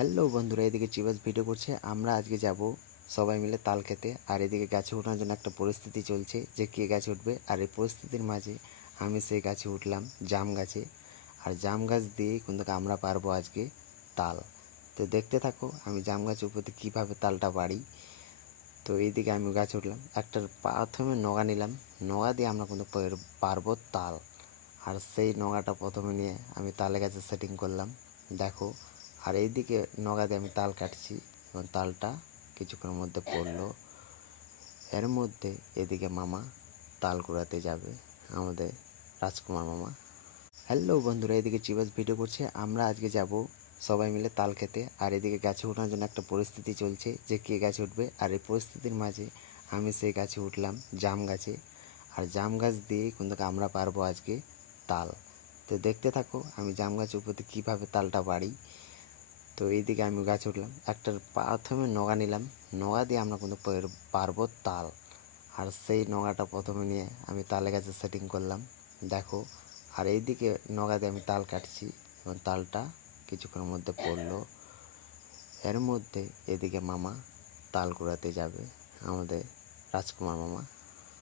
Hello বন্ধুরা, এদিকে চিবাস video করছে। আমরা আজকে যাব সবাই মিলে তাল খেতে। আর এদিকে গাছে ওঠার জন্য একটা পরিস্থিতি চলছে যে কে গাছে উঠবে। আর এই পরিস্থিতির মাঝে আমি সেই গাছে উঠলাম, জাম গাছে। আর জাম গাছ দিয়েই কিন্তু আমরা পারবো আজকে তাল। তো দেখতে থাকো আমি জাম গাছ উপরে কীভাবে তালটা পারি। তো এইদিকে আমি গাছে উঠলাম, একটা প্রথমে নগা নিলাম, নগা দিয়ে আমরা কিন্তু পারবো তাল। আর সেই নগাটা প্রথমে নিয়ে আমি তালে গাছে সেটিং করলাম, দেখো। আর এইদিকে নগা দিয়ে আমি তাল কাটছি এবং তালটা কিছুক্ষণের মধ্যে পড়লো। এর মধ্যে এদিকে মামা তাল কুড়াতে যাবে, আমাদের রাজকুমার মামা। হ্যালো বন্ধুরা, এদিকে চিবাস ভিডিও করছে। আমরা আজকে যাব সবাই মিলে তাল খেতে। আর এদিকে গাছে ওঠার জন্য একটা পরিস্থিতি চলছে যে কে গাছে উঠবে। আর এই পরিস্থিতির মাঝে আমি সেই গাছে উঠলাম, জাম গাছে। আর জাম গাছ দিয়েই কিন্তু আমরা পারবো আজকে তাল। তো দেখতে থাকো আমি জাম গাছের উপরে কীভাবে তালটা পারি। তো এইদিকে আমি গাছে উঠলাম, একটা প্রথমে নগা নিলাম, নগা দিয়ে আমরা কিন্তু পারবো তাল। আর সেই নগাটা প্রথমে নিয়ে আমি তালে গাছে সেটিং করলাম, দেখো। আর এইদিকে নগা দিয়ে আমি তাল কাটছি এবং তালটা কিছুক্ষণের মধ্যে পড়লো। এর মধ্যে এদিকে মামা তাল কুড়াতে যাবে, আমাদের রাজকুমার মামা।